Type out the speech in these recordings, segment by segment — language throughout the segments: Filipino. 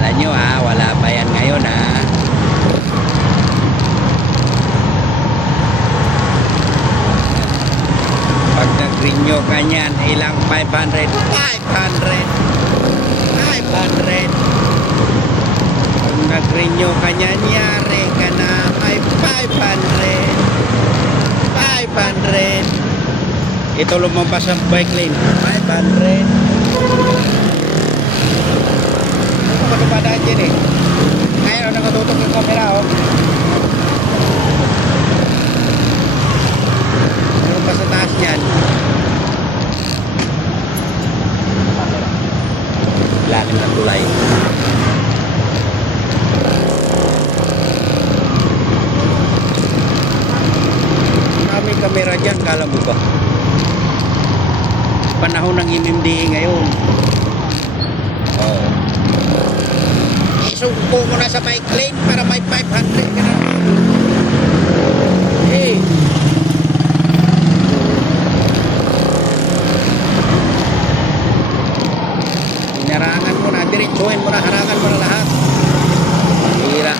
Kala nyo ha, wala pa yan ngayon ha. Pag nag-renew ka niyan, ilang 500? 500! 500! Pag nag-renew ka niyan, yari ka na ay 500! 500! Ito lumampas ang bike lane, 500! Ano ba padaan dyan eh? Ngayon, nakatutok yung camera oh. Meron pa sa taas niyan. Lalim ng tulay. Maraming kamera dyan, kala mo ba? Panahon ng MMDA ngayon. Oo. Isungko mo na sa bike lane para may 500 ka na diretsuhin mo na, harangan mo na lahat. Mahira.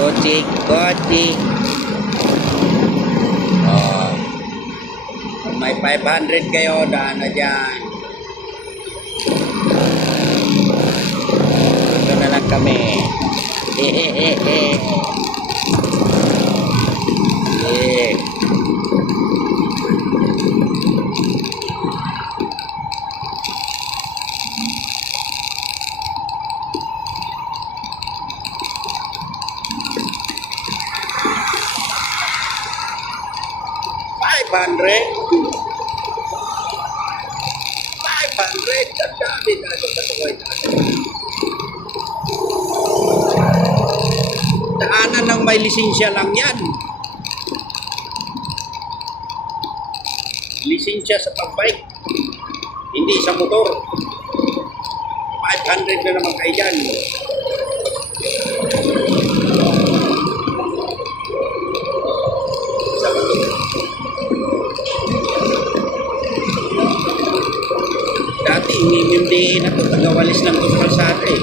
Kotse, kotse. Oh. May 500 kayo, daan na dyan. กกะแม่เอ๊เอ๊เอ๊เอ๊ไปบานเร่ไปบานเร่จัดจ้าดีใจจนกระตุ้ย ng may lisensya lang yan. Lisensya sa pagbike. Hindi sa motor. 500 na naman kayo dyan. Dati, imimimdihin na to. Tagawalis lang to sa kalsada eh.